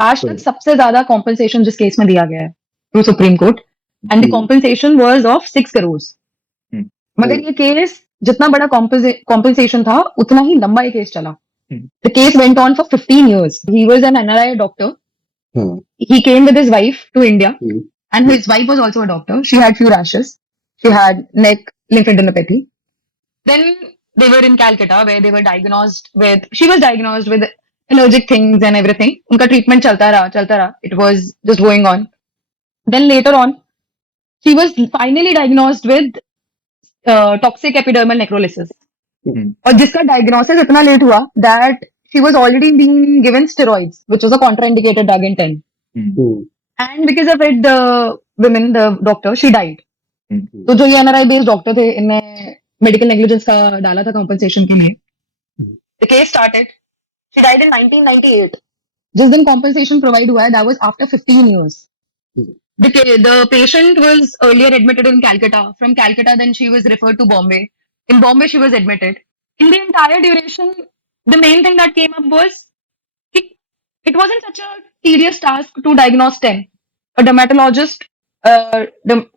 आज तक सबसे ज्यादा कॉम्पनसेशन जिस केस में दिया गया है to supreme court, and the compensation was of 6 crore. मगर ये केस जितना बड़ा कॉम्पनसेशन था उतना ही लंबा ये केस चला। The case went on for 15 years. He was an NRI doctor. He came with his wife to India, and his wife was also a doctor. She had few rashes. She had neck lymphadenopathy. Then they were in Calcutta where they were diagnosed with, she was diagnosed with allergic things and everything. Unka treatment chalta raha. It was just going on. Then later on, she was finally diagnosed with toxic epidermal necrolysis. और जिसका diagnosis इतना late हुआ that she was already being given steroids, which was a contraindicated drug in 10. And because of it, the doctor, she died. तो जो ये NRI based doctor थे, इनने medical negligence का डाला था compensation के लिए. The case started. She died in 1998. जिस दिन compensation provide हुआ है, that was after 15 years. The patient was earlier admitted in Calcutta. From Calcutta, then she was referred to Bombay. In Bombay, she was admitted. In the entire duration, the main thing that came up was it wasn't such a tedious task to diagnose 10. A dermatologist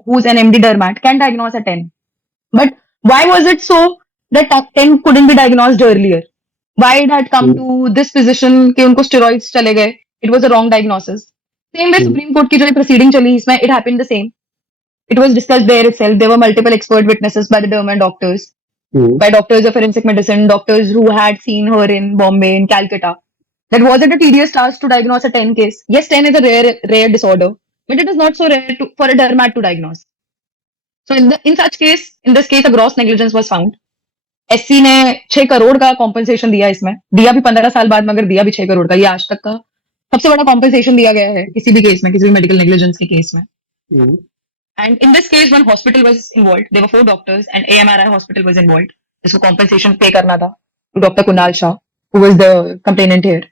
who's an MD dermat can diagnose at 10. But why was it so that 10 couldn't be diagnosed earlier? Why it had come to this physician कि उनको steroids चले गए? It was a wrong diagnosis. Same way Supreme Court की जो proceeding चली इसमें it happened the same. It was discussed there itself. There were multiple expert witnesses by the dermat doctors, by doctors of forensic medicine, doctors who had seen her in Bombay, in Calcutta. That was it a tedious task to diagnose a 10 case? Yes, 10 is a rare disorder, but it is not so rare for a dermat to diagnose. So in such case, in this case, a gross negligence was found. SC ने 6 करोड़ का compensation दिया इसमें, दिया भी 15 साल बाद मगर दिया भी 6 करोड़ का। ये आज तक का सबसे बड़ा कॉम्पनसेशन दिया गया है किसी भी केस में, किसी भी मेडिकल नेग्लिजेंस के केस में। And in this case, one hospital was involved. There were 4 doctors, and AMRI hospital was involved. जिसको compensation pay करना था to Dr. Kunal Shah, who was the complainant here.